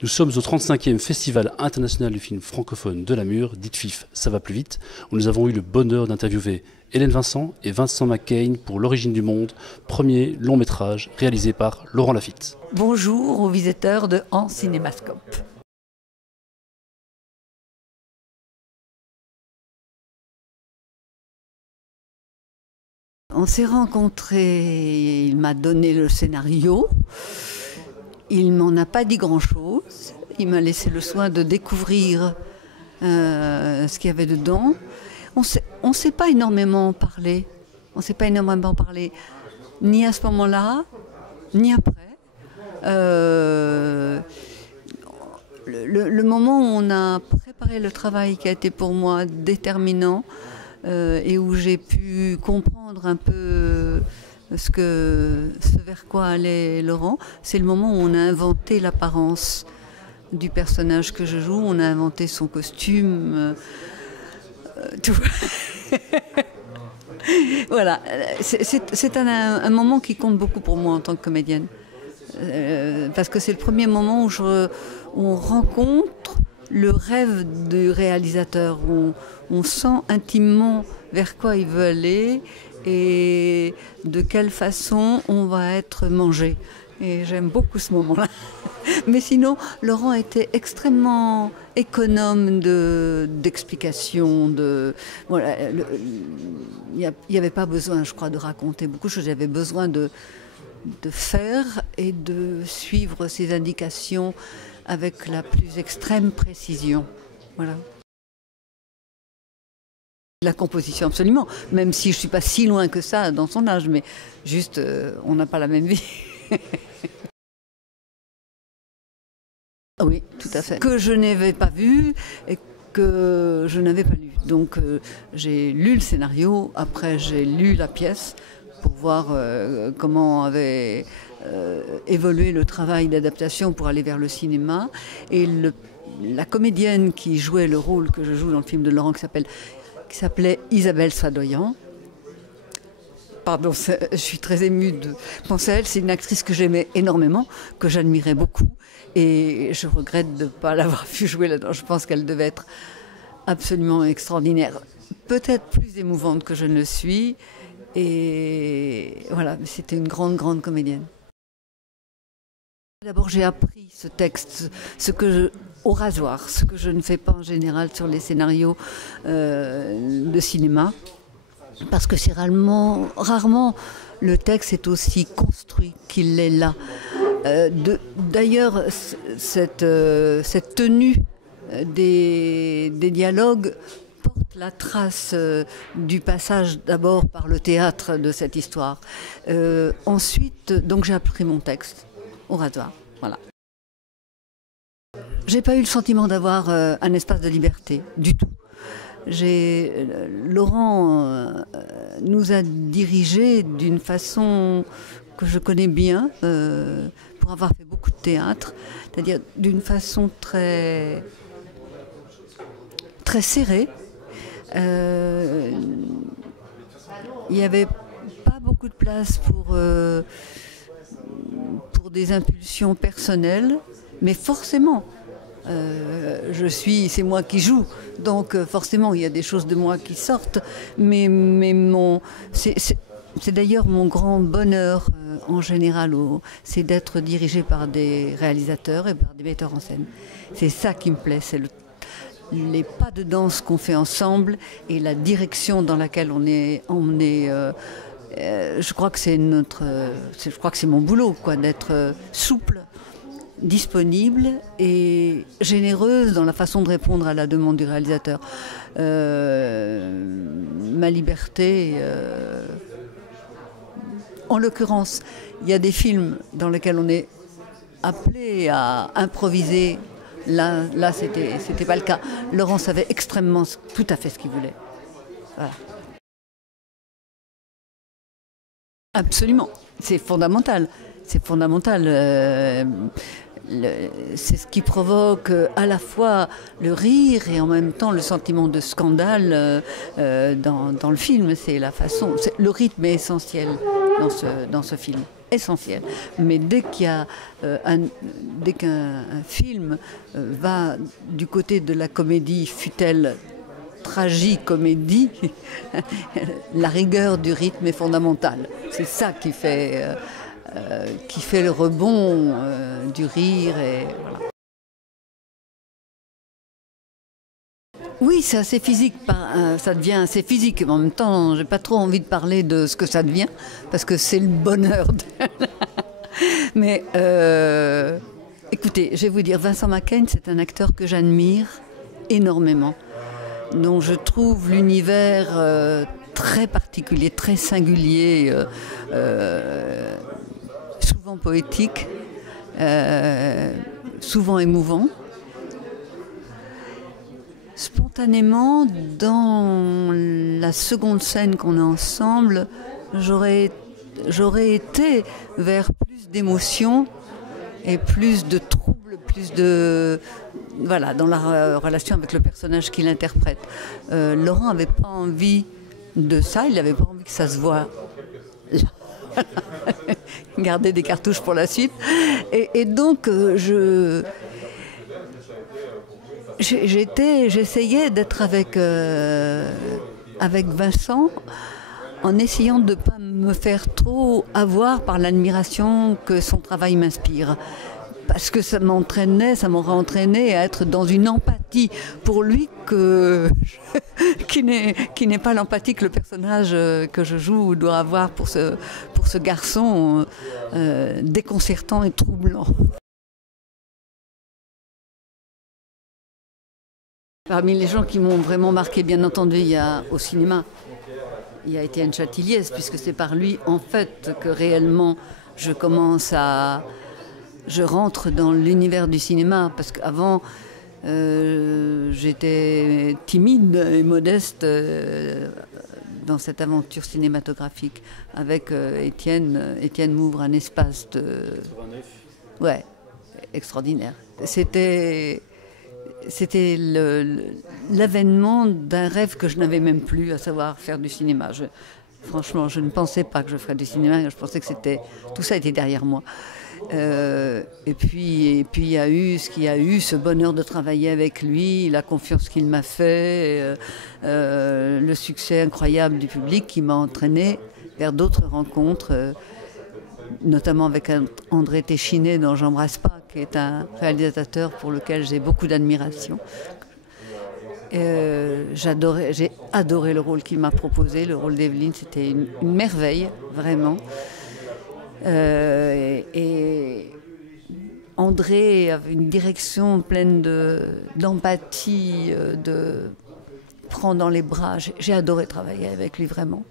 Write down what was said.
Nous sommes au 35e Festival international du film francophone de Namur, dit FIF, ça va plus vite, où nous avons eu le bonheur d'interviewer Hélène Vincent et Vincent McCain pour L'origine du monde, premier long métrage réalisé par Laurent Lafitte. Bonjour aux visiteurs de En Cinémascope. On s'est rencontrés, il m'a donné le scénario, il m'en a pas dit grand-chose, il m'a laissé le soin de découvrir ce qu'il y avait dedans. On s'est pas énormément parlé, ni à ce moment-là, ni après. Le moment où on a préparé le travail qui a été pour moi déterminant, et où j'ai pu comprendre un peu ce vers quoi allait Laurent, c'est le moment où on a inventé l'apparence du personnage que je joue, on a inventé son costume, tout. Voilà, c'est un moment qui compte beaucoup pour moi en tant que comédienne, parce que c'est le premier moment où on rencontre le rêve du réalisateur, on sent intimement vers quoi il veut aller et de quelle façon on va être mangé. Et j'aime beaucoup ce moment-là. Mais sinon, Laurent était extrêmement économe d'explications. Voilà, il n'y avait pas besoin, je crois, de raconter beaucoup de choses. J'avais besoin de faire et de suivre ses indications avec la plus extrême précision. Voilà. La composition, absolument, même si je ne suis pas si loin que ça dans son âge, mais juste, on n'a pas la même vie. Oui, tout à fait. Que je n'avais pas vu et que je n'avais pas lu. Donc j'ai lu le scénario, après j'ai lu la pièce pour voir comment avait évolué le travail d'adaptation pour aller vers le cinéma. Et la comédienne qui jouait le rôle que je joue dans le film de Laurent, qui s'appelait Isabelle Sadoyan. Pardon, je suis très émue de penser à elle. C'est une actrice que j'aimais énormément, que j'admirais beaucoup. Et je regrette de ne pas l'avoir vue jouer là-dedans. Je pense qu'elle devait être absolument extraordinaire. Peut-être plus émouvante que je ne le suis. Et voilà, c'était une grande, grande comédienne. D'abord, j'ai appris ce texte, au rasoir, ce que je ne fais pas en général sur les scénarios de cinéma, parce que c'est rarement le texte est aussi construit qu'il est là. D'ailleurs, cette tenue des dialogues porte la trace du passage d'abord par le théâtre de cette histoire. Ensuite, donc j'ai appris mon texte au rasoir, voilà. J'ai pas eu le sentiment d'avoir un espace de liberté, du tout. Laurent nous a dirigés d'une façon que je connais bien, pour avoir fait beaucoup de théâtre, c'est-à-dire d'une façon très, très serrée. Il n'y avait pas beaucoup de place pour des impulsions personnelles, mais forcément, c'est moi qui joue, donc forcément il y a des choses de moi qui sortent, mais c'est d'ailleurs mon grand bonheur en général, c'est d'être dirigé par des réalisateurs et par des metteurs en scène. C'est ça qui me plaît, c'est les pas de danse qu'on fait ensemble et la direction dans laquelle on est emmené. Je crois que c'est mon boulot, quoi, d'être souple, disponible et généreuse dans la façon de répondre à la demande du réalisateur. Ma liberté, en l'occurrence, il y a des films dans lesquels on est appelé à improviser. Là, c'était pas le cas. Laurent savait extrêmement tout à fait ce qu'il voulait. Voilà. Absolument, c'est fondamental. C'est fondamental. C'est ce qui provoque à la fois le rire et en même temps le sentiment de scandale dans le film. C'est la façon. Le rythme est essentiel. dans ce film, essentiel. Mais dès qu'un film va du côté de la comédie, fut-elle tragicomédie, la rigueur du rythme est fondamentale. C'est ça qui fait le rebond du rire. Et voilà. Oui, c'est assez physique, ça devient assez physique. En même temps, j'ai pas trop envie de parler de ce que ça devient, parce que c'est le bonheur. Mais écoutez, je vais vous dire, Vincent McCain, c'est un acteur que j'admire énormément, dont je trouve l'univers très particulier, très singulier, souvent poétique, souvent émouvant. Spontanément, dans la seconde scène qu'on a ensemble, j'aurais été vers plus d'émotion et plus de trouble, plus de... Voilà, dans la relation avec le personnage qu'il interprète. Laurent n'avait pas envie de ça, il n'avait pas envie que ça se voie. Garder des cartouches pour la suite. Et donc, j'essayais d'être avec Vincent en essayant de ne pas me faire trop avoir par l'admiration que son travail m'inspire. Parce que ça m'aurait entraîné à être dans une empathie pour lui qui n'est pas l'empathie que le personnage que je joue doit avoir pour ce garçon déconcertant et troublant. Parmi les gens qui m'ont vraiment marqué, bien entendu, au cinéma, il y a Étienne Châtilliez, puisque c'est par lui, en fait, que réellement je rentre dans l'univers du cinéma, parce qu'avant, j'étais timide et modeste dans cette aventure cinématographique. Avec Étienne m'ouvre un espace ouais, extraordinaire. C'était l'avènement d'un rêve que je n'avais même plus, à savoir faire du cinéma. Franchement, je ne pensais pas que je ferais du cinéma, je pensais que tout ça était derrière moi. Et puis il y a eu ce qu'il y a eu, ce bonheur de travailler avec lui, la confiance qu'il m'a fait, le succès incroyable du public qui m'a entraîné vers d'autres rencontres, notamment avec André Téchiné, dont j'embrasse pas, qui est un réalisateur pour lequel j'ai beaucoup d'admiration. J'ai adoré le rôle qu'il m'a proposé, le rôle d'Evelyne, c'était une merveille, vraiment. Et André avait une direction pleine d'empathie, de prendre dans les bras. J'ai adoré travailler avec lui, vraiment.